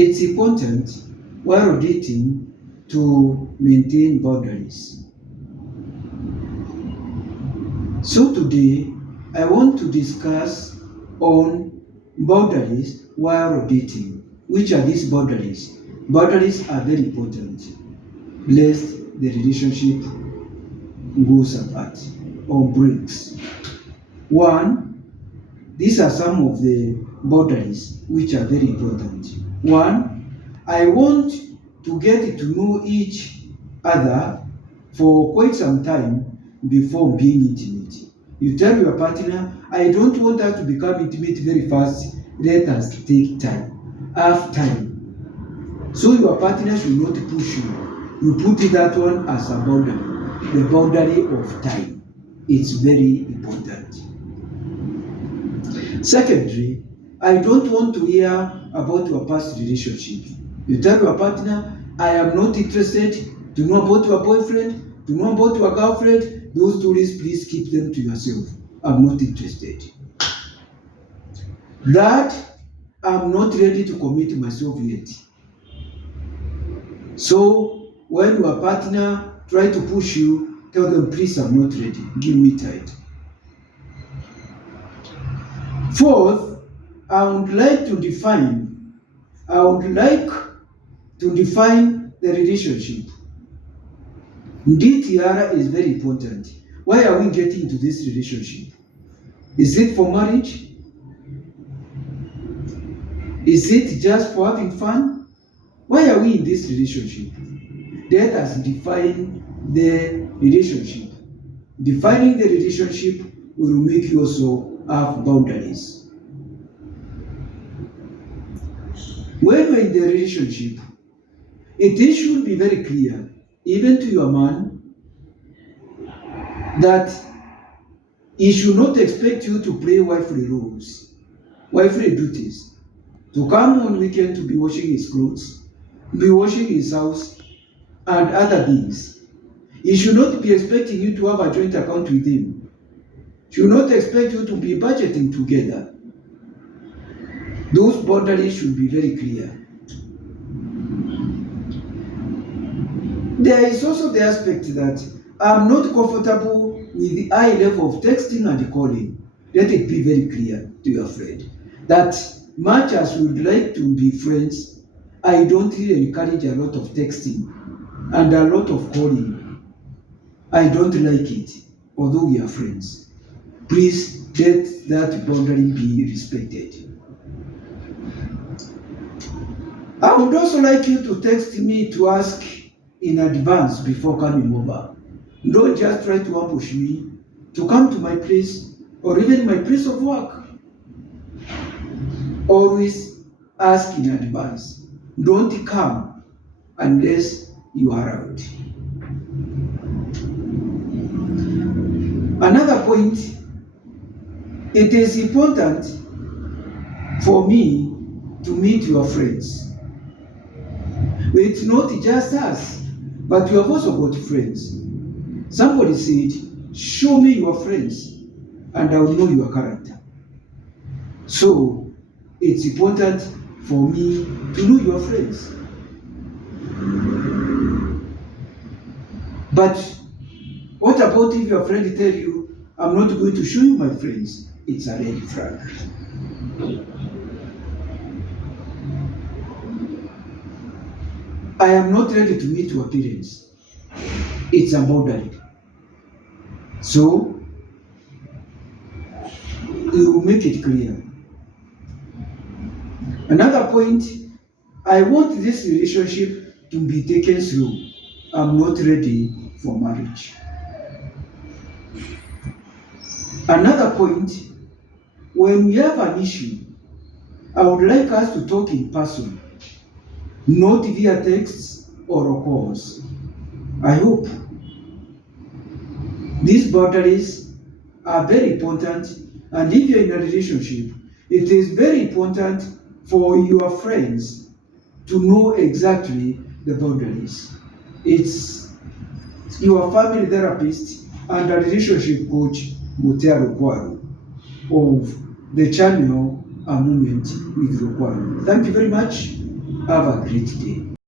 It's important while dating to maintain boundaries. So today, I want to discuss on boundaries while dating. Which are these boundaries? Boundaries are very important, lest the relationship goes apart or breaks. One, these are some of the boundaries which are very important. One, I want to get to know each other for quite some time before being intimate. You tell your partner, I don't want us to become intimate very fast. Let us take time. Have time. So your partner should not push you. You put that one as a boundary. The boundary of time. It's very important. Secondly, I don't want to hear about your past relationship. You tell your partner, I am not interested to know about your boyfriend, to know about your girlfriend. Those stories, please keep them to yourself. I'm not interested. That I'm not ready to commit myself yet. So when your partner try to push you, tell them, please, I'm not ready. Give me time. Fourth, I would like to define the relationship. DTR is very important. Why are we getting into this relationship? Is it for marriage? Is it just for having fun? Why are we in this relationship? Let us define the relationship. Defining the relationship will make you also have boundaries. When you're in the relationship, it should be very clear, even to your man, that he should not expect you to play wifely roles, wifely duties, to come on weekend to be washing his clothes, be washing his house, and other things. He should not be expecting you to have a joint account with him. He should not expect you to be budgeting together. Those boundaries should be very clear. There is also the aspect that I'm not comfortable with the high level of texting and calling. Let it be very clear to your friend that much as we would like to be friends, I don't really encourage a lot of texting and a lot of calling. I don't like it, although we are friends. Please let that boundary be respected. I would also like you to text me to ask in advance before coming over. Don't just try to ambush me to come to my place or even my place of work. Always ask in advance. Don't come unless you are around. Another point, it is important for me to meet your friends. It's not just us, but you have also got friends. Somebody said, show me your friends and I will know your character. So it's important for me to know your friends. But what about if your friend tell you, I'm not going to show you my friends? It's a red flag. I am not ready to meet your parents. It's a boundary. So, we will make it clear. Another point, I want this relationship to be taken slow. I'm not ready for marriage. Another point, when we have an issue, I would like us to talk in person, not via texts or calls. I hope these boundaries are very important, and if you're in a relationship, it is very important for your friends to know exactly the boundaries. It's your family therapist and a relationship coach, Mutero Kwaro, of the channel A Moment with Rokwaro. Thank you very much. Have a great day.